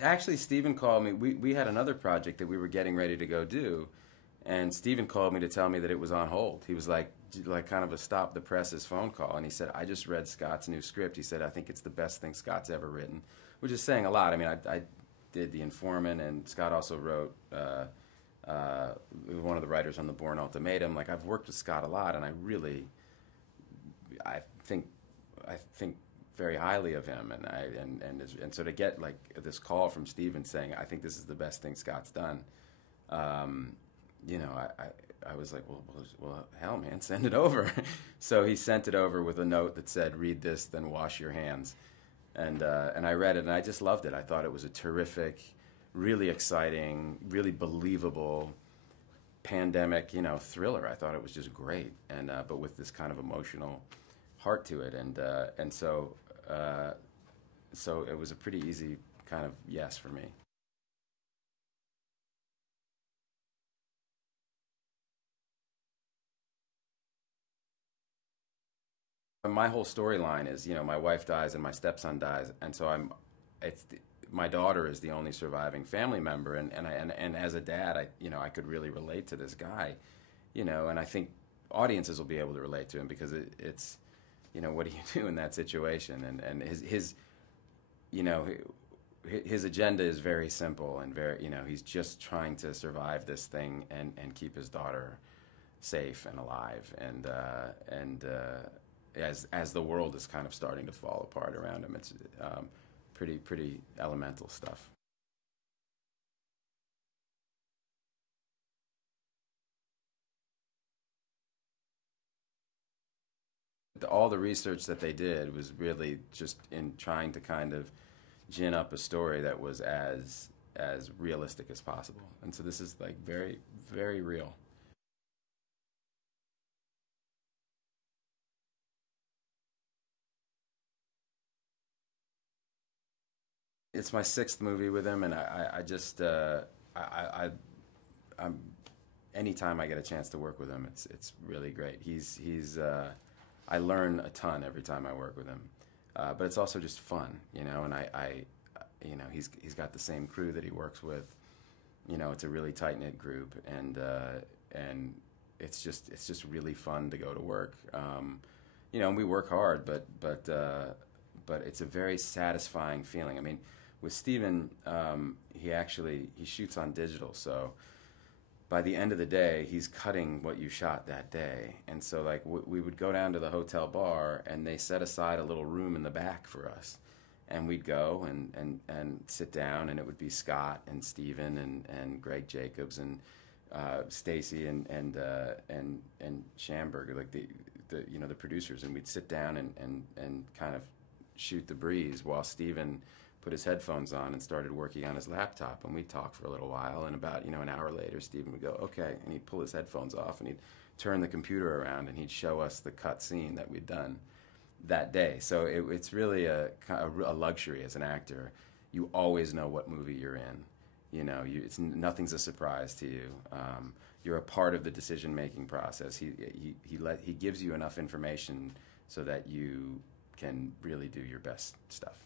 Actually, Steven called me. We had another project that we were getting ready to go do, and Steven called me to tell me that it was on hold. He was like kind of a stop the presses phone call, and he said, "I just read Scott's new script." He said, "I think it's the best thing Scott's ever written," which is saying a lot. I mean, I did The Informant, and Scott also wrote one of the writers on The Bourne Ultimatum. Like, I've worked with Scott a lot, and I think very highly of him, and so to get like this call from Steven saying, "I think this is the best thing Scott's done," you know, I was like, well, hell, man, send it over. So he sent it over with a note that said, "Read this, then wash your hands," and I read it, and I just loved it. I thought it was a terrific, really exciting, really believable pandemic, you know, thriller. I thought it was just great, and but with this kind of emotional heart to it, and so it was a pretty easy kind of yes for me. My whole storyline is, you know, my wife dies and my stepson dies, and so my daughter is the only surviving family member, and as a dad, you know, I could really relate to this guy, you know, and I think audiences will be able to relate to him because it's, you know, what do you do in that situation, and his you know, his agenda is very simple and very, you know, he's just trying to survive this thing and keep his daughter safe and alive, as the world is kind of starting to fall apart around him. It's pretty elemental stuff. All the research that they did was really just in trying to kind of gin up a story that was as realistic as possible, and so this is like very, very real. It's my sixth movie with him, and I just I'm anytime I get a chance to work with him, it's really great. He's I learn a ton every time I work with him, but it's also just fun, you know. And you know, he's got the same crew that he works with. You know, it's a really tight knit group, and it's just really fun to go to work. You know, and we work hard, but it's a very satisfying feeling. I mean, with Steven, he shoots on digital, so by the end of the day, he's cutting what you shot that day. And so, like, we would go down to the hotel bar, and they set aside a little room in the back for us. And we'd go and sit down, and it would be Scott and Steven and Greg Jacobs and Stacy and Schamberg, like the you know, the producers. And we'd sit down and kind of shoot the breeze while Steven put his headphones on and started working on his laptop, and we'd talk for a little while, and about, you know, an hour later, Steven would go, "Okay," and he'd pull his headphones off, and he'd turn the computer around, and he'd show us the cut scene that we'd done that day. So it's really a luxury as an actor. You always know what movie you're in. You know, nothing's a surprise to you. You're a part of the decision-making process. He gives you enough information so that you can really do your best stuff.